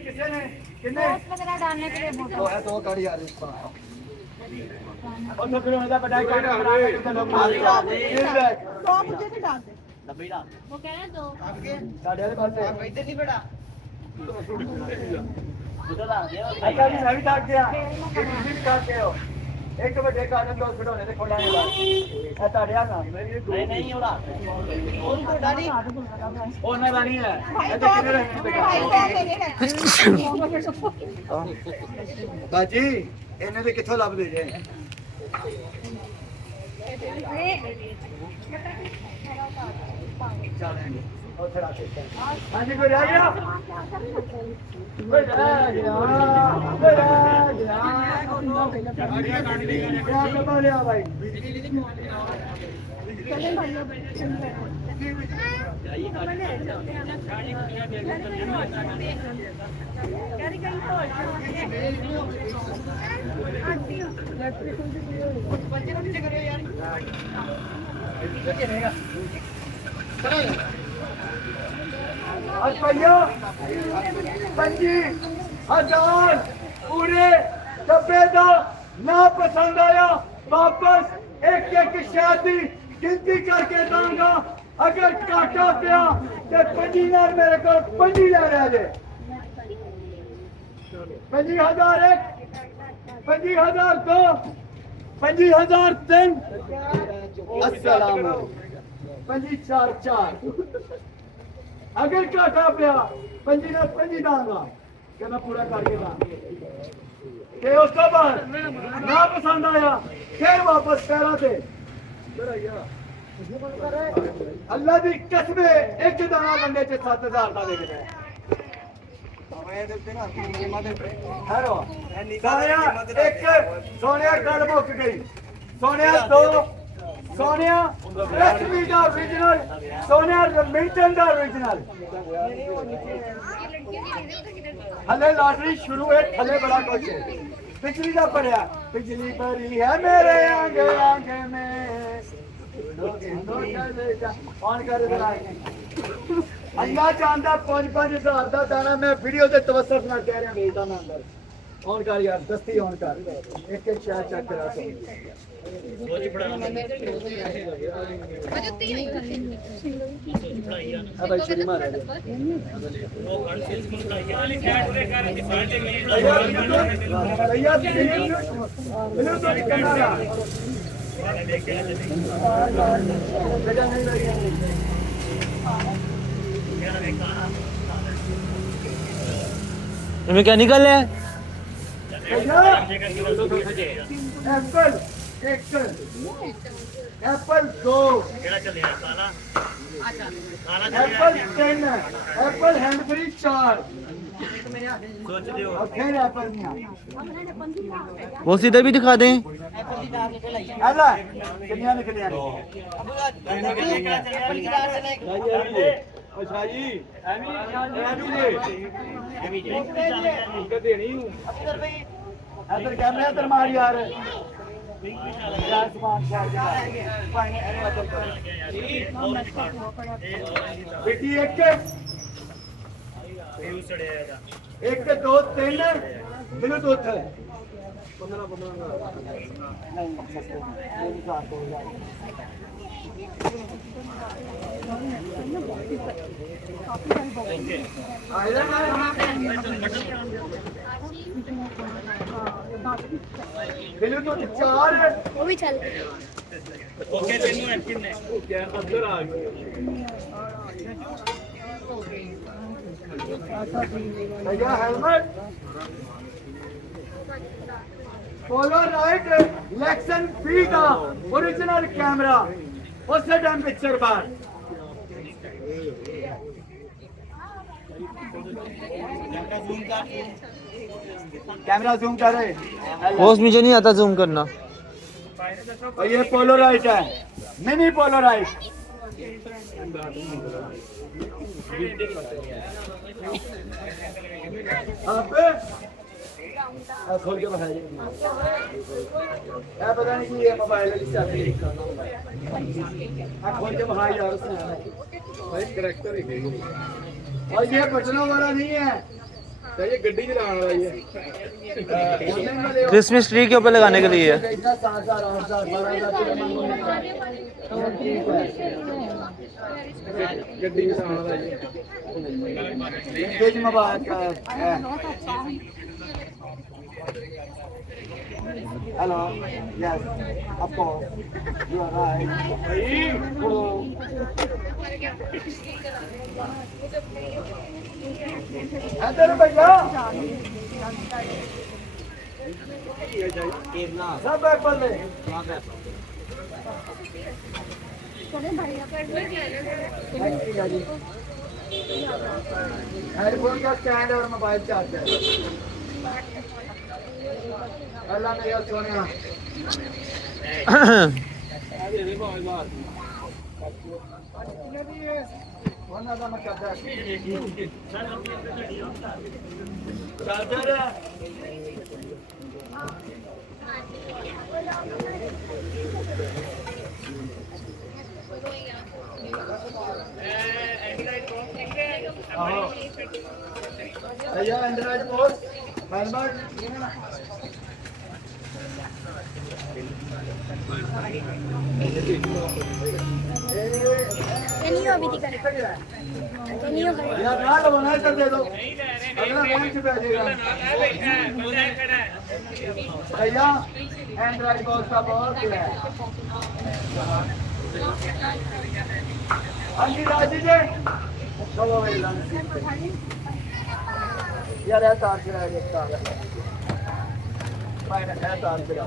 किसी ने कितने वगैरह डालने के लिए तो है तो गाड़ी आ रही है और तो फिर उनका बताया क्या कर रहा है तो लोग मार रहे हैं तो मुझे भी डाल दे वो कह रहे हैं दो साढ़े वाले पास आप इधर नहीं बैठा अच्छा भी मैं भी डाक गया ये भी डाक गया हो एक तो बड़े कानून दो खिडौने से खोलाने वाला है ताड़िया ना नहीं नहीं हो रहा कौन तो डाली ओने वाली है ये तो कितने रहने बाजी इन्हें तो किथों लाभ दे जाए हाँ जी कोई रह गया कोई रह गया क्या करवा लिया भाई भैया 25,000 पूरे डब्बे का ना पसंद आया वापस एक एक शादी गिनती करके दूंगा अगर काटा पिया तो 25,000 मेरे को 25 ले रहा है 25,001 25,002 25,003 अस्सलाम 25,4 अगर काटा पिया 25 दांगा कि मैं पूरा करके दांगा उस तो बाद ना पसंद आया फिर वापस पैरा थे अल्लाह की कसम एक दाना बंदे से 7,000 का दे रहे सोनिया गल मुक गई सोनिया 2 सोनिया रश्मि का ओरिजिनल सोनिया मिल्टन का ओरिजिनल हले लॉटरी शुरू है थले बड़ा कुछ है बिजली का पड़िया बिजली भरी है मेरे आंगे आंगे में ऑन कर अल्लाह चाहता 5,000 का दाना मैं वीडियो से तवसत ना कह रहा भेजता मैं अंदर ऑन कर यार दस्ती ऑन कर एक एक शेयर चेक करा भाई छुरी मार भैया मैकेनिकल है Apple Apple 2 Apple 10 Apple hand free 4 और फिर एप्पल नहीं वो सीधे भी दिखा दें अल्लाह कितनियां निकलियां अच्छा जी इधर कैमरे इधर मार यार बेटी एक 2 3 ब्लूटूथ है 4 वो भी चल ओके तेनू एक्टिव ने क्या अंदर आ गया भैया हेलमेट पोलराइड इलेक्शन बी का ओरिजिनल कैमरा उससे टाइम पिक्चर बार कैमरा जूम कर रहे वो मुझे नहीं आता जूम करना और ये पोलराइड है मिनी पोलराइड खोल के बताइए पता नहीं कि ये मोबाइल खोल के बहाई यार उसने भाई करैक्टर ही और ये बटनों वाला नहीं है ये गड्डी चलाने वाला ये क्रिसमस ट्री के ऊपर लगाने के लिए है। इतना 7,000 8,000 12,000 गड्डी चलाने वाला ये तेज मुबारक है। Hello yes of course you are right. अंदर भैया सब एप्पल ले हेडफोन का स्टैंड और मोबाइल चार्जर। अल्लाह मेरा सोनिया चार्जर भैया एंड्रॉइड फोन मेलबर्न नहीं अभी दिखा नहीं हो गया यार ना लो ना कर दे दो अगला बैंक पे आ जाएगा भैया एंड्रॉइड फोन का बहुत है। अंकी राजी जी चलो भाई यार ऐसा तार चला देखता है मैंने ऐसा तार चला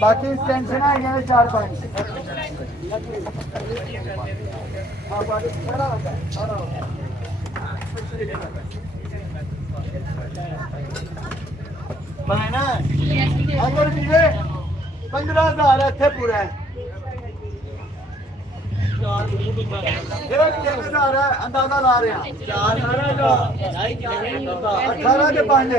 बाकी टेंशन है ये 4-5 मैंने अगर मुझे 15,000 ਇੱਥੇ ਪੂਰਾ ਹੈ। अंदाजा ला रहे हैं 18 के 5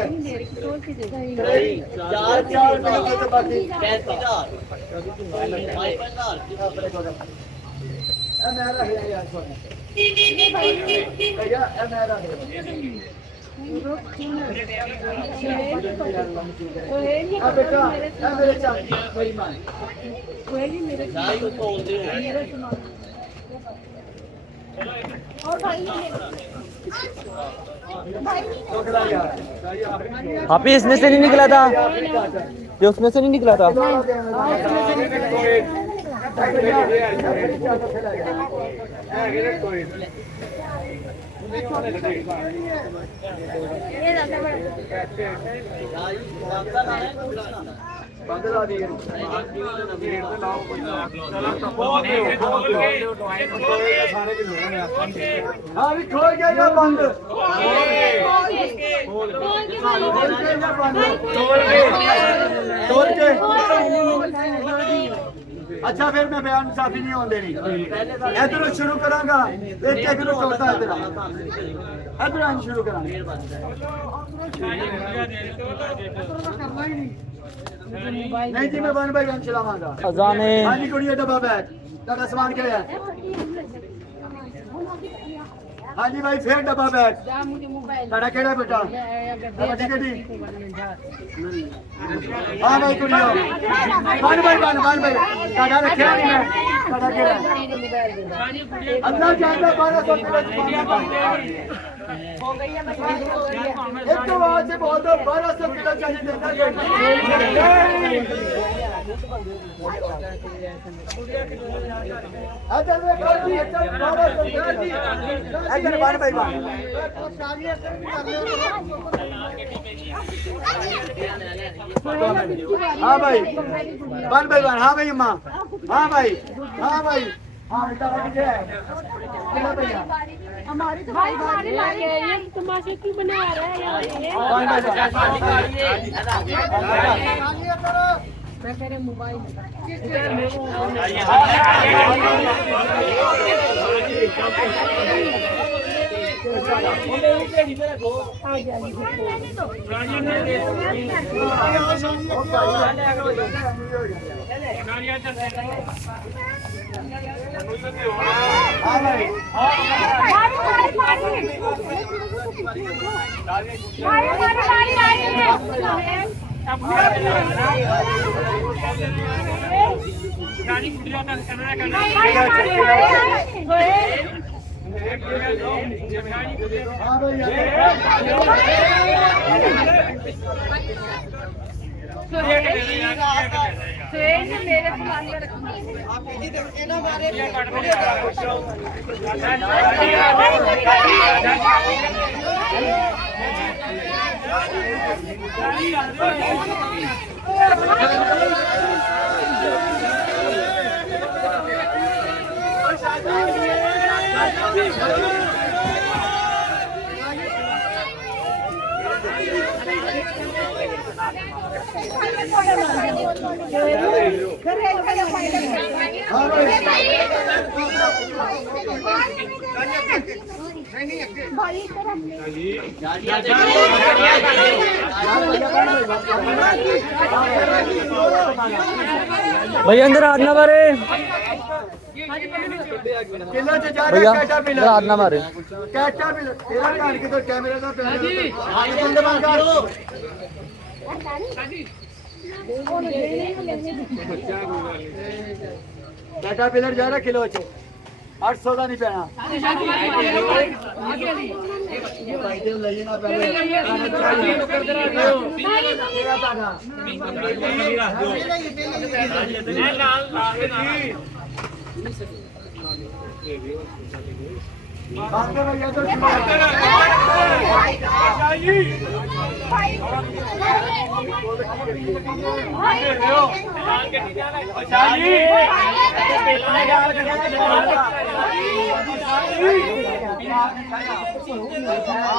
अभी इसमें से नहीं निकला था, ये उसमें से नहीं निकला था। हाँ भी खोल के या बंद तोड़ के अच्छा फिर मैं बयान साफी नहीं होने देनी इधर शुरू करांगा एक एक नु तोड़ता इधर इधर शुरू करांगा नहीं जी मैं 1 बाय 1 चलावांगा खजाने हाँ जी कुड़िया डब्बा बैग तेरा सामान क्या है हाँ जी भाई फिर डब्बा बैग तेरा केड़ा बेटा बड़ी गड्डी हाँ भाई कुड़िया मान भाई तेरा रखिया नहीं मैं तेरा केड़ा अल्लाह जानता 1200 एक तो वहां से बहुत 1200 किलो चाहिए हाँ भाई 1 बाय 1 हाँ भाई अम्मा हाँ भाई हाँ भाई हाँ बेटा भैया हमारी तो भाई ये तमाशे क्यों बना रहा है यार मैं कह रहा मोबाइल हाँ भाई रानी कुटिया का करना करना हाँ मेरे सामान में रखना भैया अंदर हाथ ना मारे किलो च जा भैया रहा कैटा अंदर हाथ ना मारे कैटा भी तेरा ध्यान किधर कैमरे का बंद कर कैटा पिलर जा रहा किलो च 800 का नहीं पैना